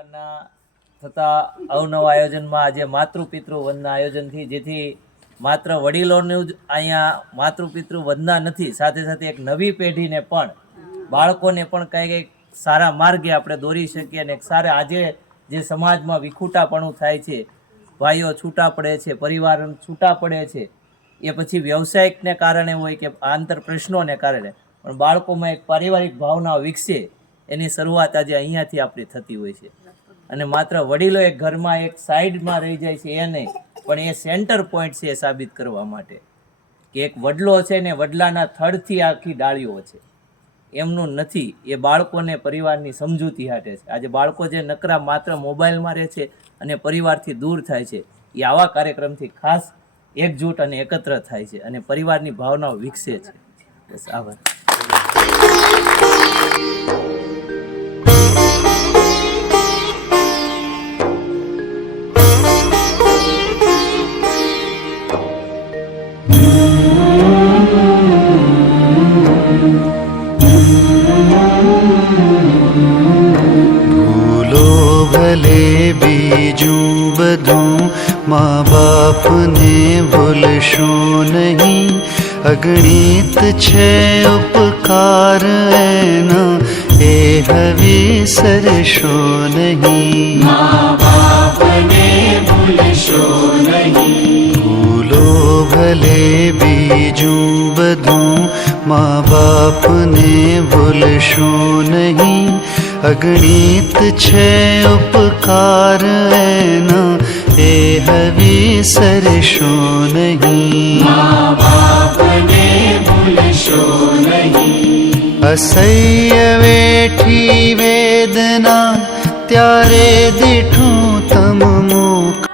થતા અવનવા આયોજનમાં આજે માતૃપિતૃ વંદના આયોજનથી જેથી માત્ર વડીલોનું જ અહીંયા માતૃપિતૃ વંદના નથી, સાથે સાથે એક નવી પેઢીને પણ બાળકોને પણ કંઈક સારા માર્ગે આપણે દોરી શકીએ અને એક સારા આજે જે સમાજમાં વિખૂટાપણું થાય છે, ભાઈઓ છૂટા પડે છે, પરિવાર છૂટા પડે છે, એ પછી વ્યવસાયિકને કારણે હોય કે આંતર પ્રશ્નોને કારણે, પણ બાળકોમાં એક પારિવારિક ભાવના વિકસે એની શરૂઆત આજે અહીંયાથી આપણી થતી હોય છે. અને માત્ર વડીલો એક ઘરમાં એક સાઈડમાં રહી જાય છે એ નહીં, પણ એ સેન્ટર પોઈન્ટ છે એ સાબિત કરવા માટે કે એક વડલો છે ને વડલાના થડથી આખી ડાળીઓ છે, એમનું નથી. એ બાળકોને પરિવારની સમજૂતી હાટે છે. આજે બાળકો જે નકરા માત્ર મોબાઈલમાં રહે છે અને પરિવારથી દૂર થાય છે, એ આવા કાર્યક્રમથી ખાસ એકજૂટ અને એકત્ર થાય છે અને પરિવારની ભાવનાઓ વિકસે છે. બસ આભાર. ભલે બીજું બધું મા બાપને ભૂલશો નહીં, અગણિત છે ઉપકાર એના એ હવે સરશો નહીં. મા બાપને ભૂલશો નહીં. ભૂલો ભલે બીજું બધું મા બાપને ભૂલશો નહીં, અગણિત છે ઉપકાર એના એ હવે સરશો નહીં. મા બાપને ભૂલશો નહીં. અસહ્ય વેઠી વેદના ત્યારે દીઠું તમ મુખ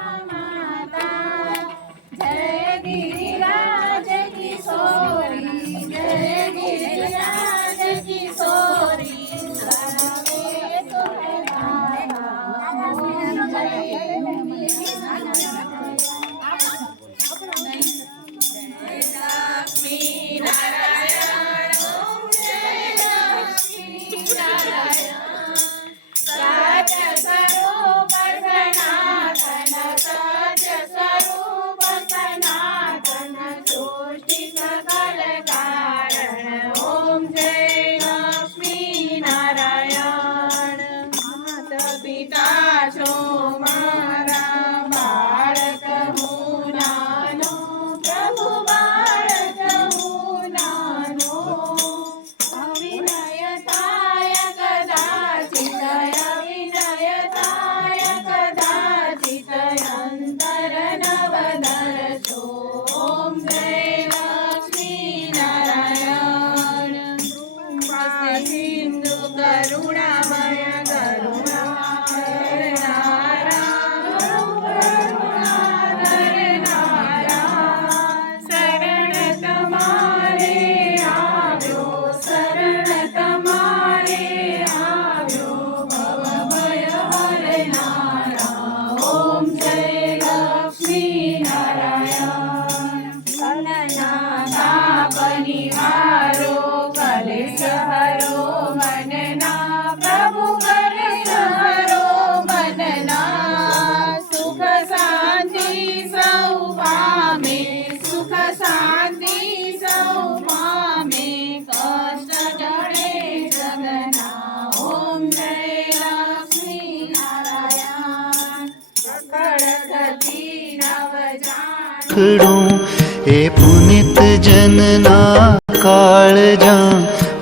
એ પુનિત જનના કાળજા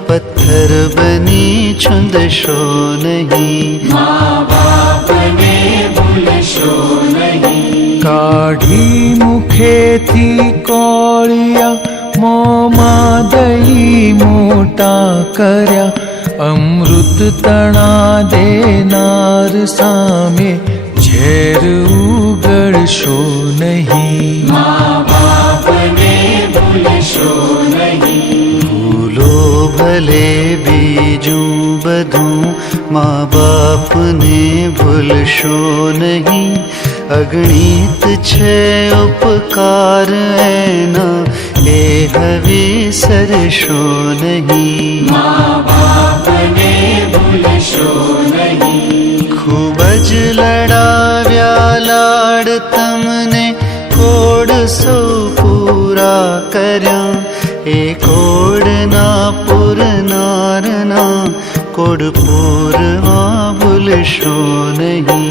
પથ્થર બની છુંદશો નહીં. મા બાપને ભૂલશો નહીં. કાઢી મુખેથી કોળિયા મોંમાં દહીં મોટા કર્યા, અમૃત તણા દેનાર સામે ઝેર ઉગળશો નહીં. મા બાપને ભૂલશો નહીં. ભૂલો ભલે બીજું બધું મા બાપને ભૂલશો નહીં, અગણિત છે ઉપકાર એના એ હવે સરશો નહીં. મા બાપને ભૂલશો નહીં. ખૂબ જ લડાવ્યા લાડ તમને કોડ સૌ પૂરા કર્યા એ કોડના પૂરનારના કોડ પૂરવા ભૂલશો નહીં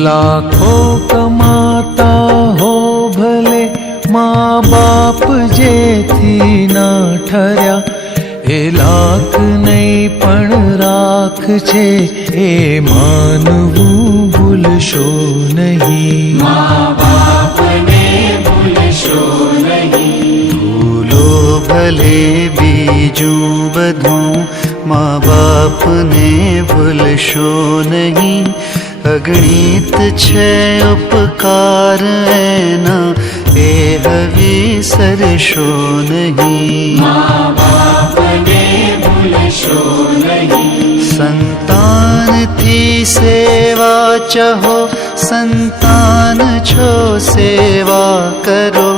લાખો કમાતા હો ભલે મા બાપ જેથી ના ઠર્યા એ લાખ નહીં પણ રાખ છે એ માનવું ભૂલશો નહીં ભૂલો ભલે બીજું બધું મા બાપને ભૂલશો નહીં અગણિત છે ઉપકાર એના એ વિસરશો નહીં સંતાનથી સેવા ચહો સંતાન છો સેવા કરો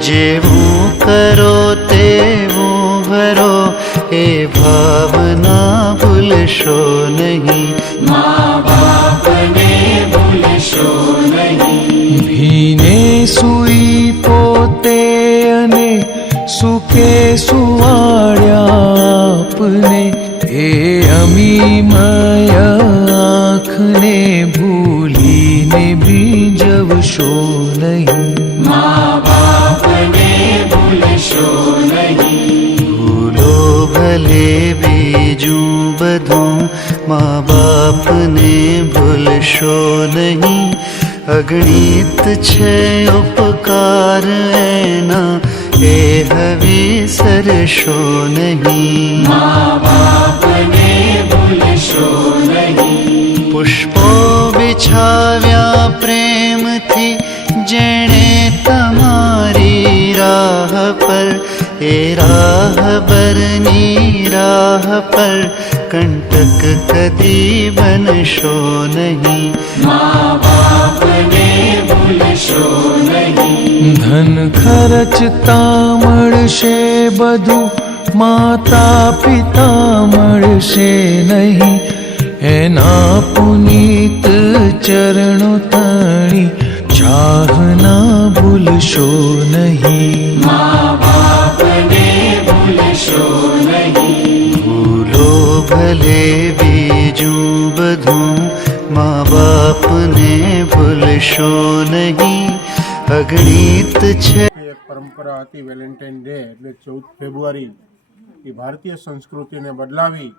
જેવું કરો તેવું ભરો એ ભાવના ભૂલશો નહીં ભીને સુઈ પોતે અને સુકે સુવાડ્યા આપને એ અમીમય આંખને ભૂલીને બીજવશો નહીં ભૂલો ભલે બીજું બધું મા બાપને ભૂલશો નહીં અગણિત છે ઉપકાર એના એ વિસરશો નહીં પુષ્પો બિછાવ્યા પ્રેમથી જેણે તમારી રાહ પર એ રાહબરની રાહ પર કંટક કદી બનશો નહીં ધન ખર્ચતા મળશે બધું માતા પિતા મળશે નહીં એના પુનીત ચરણો તણી ચાહના ભૂલશો નહીં ભૂલો ભલે બીજું બધું મા બાપને ભૂલશો નહીં અગણિત છે એક પરંપરા હતી વેલેન્ટાઇન ડે એટલે 14 ફેબ્રુઆરી એ ભારતીય સંસ્કૃતિને બદલાવી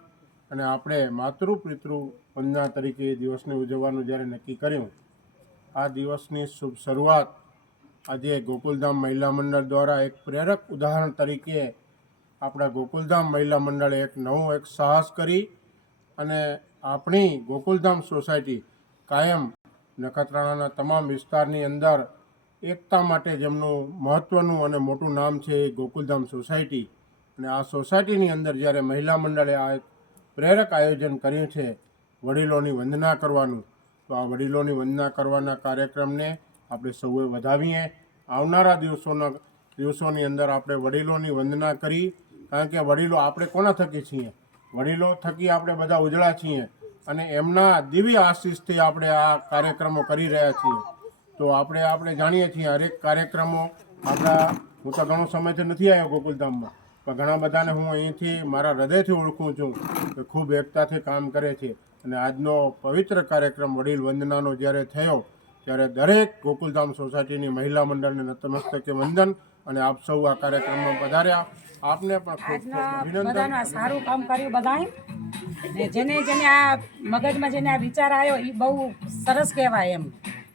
અને આપણે માતૃ પિતૃ વંદના તરીકે એ દિવસને ઉજવવાનું જ્યારે નક્કી કર્યું આ દિવસની શુભ શરૂઆત આજે ગોકુલધામ મહિલા મંડળ દ્વારા એક પ્રેરક ઉદાહરણ તરીકે આપણા ગોકુલધામ મહિલા મંડળે એક નવું એક સાહસ કરી અને આપણી ગોકુલધામ સોસાયટી કાયમ નખત્રાણાના તમામ વિસ્તારની અંદર એકતા માટે જેમનું મહત્ત્વનું અને મોટું નામ છે એ ગોકુલધામ સોસાયટી અને આ સોસાયટીની અંદર જ્યારે મહિલા મંડળે આ એક પ્રેરક આયોજન કર્યું છે વડીલોની વંદના કરવાનું તો આ વડીલોની વંદના કરવાના કાર્યક્રમને આપણે સૌએ વધાવીએ આવનારા દિવસોની અંદર આપણે વડીલોની વંદના કરી કારણ કે વડીલો આપણે કોના થકી છીએ વડીલો થકી આપણે બધા ઉજળા છીએ અને એમના દિવ્ય આશીષથી આપણે આ કાર્યક્રમો કરી રહ્યા છીએ તો આપણે જાણીએ છીએ હરેક કાર્યક્રમો આપણા હું તો ઘણો સમયથી નથી આવ્યો ગોકુલધામમાં પણ ઘણા બધાને હું અહીંથી મારા હૃદયથી ઓળખું છું કે ખૂબ એકતાથી કામ કરે છે અને આજનો પવિત્ર કાર્યક્રમ વડીલ વંદનાનો જ્યારે થયો ત્યારે દરેક ગોકુલધામ સોસાયટીની મહિલા મંડળને નતમસ્તકે વંદન અને આપ સૌ આ કાર્યક્રમમાં પધાર્યા આપને પણ ખૂબ ખૂબ અભિનંદન સારું કામ કર્યું બધાએ ને જેને આ મગજમાં જેને આ વિચાર આવ્યો એ બહુ સરસ કહેવાય એમ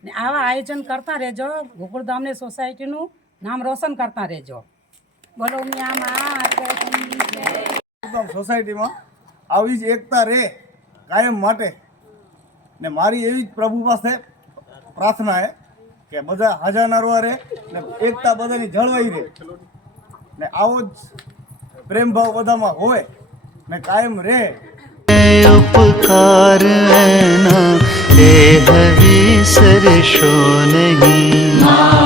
ને આવા આયોજન કરતા રહેજો ગોકુળધામની સોસાયટીનું નામ રોશન કરતા રહેજો બોલો ગોકુળધામ સોસાયટીમાં આવી જ એકતા રહે કાયમ માટે ને મારી એવી જ પ્રભુ પાસે પ્રાર્થના છે કે બધા હાજર રહે ને એકતા બધાની જળવાઈ રહે ને આવો જ પ્રેમ ભાવ બધામાં હોય ને કાયમ રહે ઉપકાર એના એ વિસરશો નહીં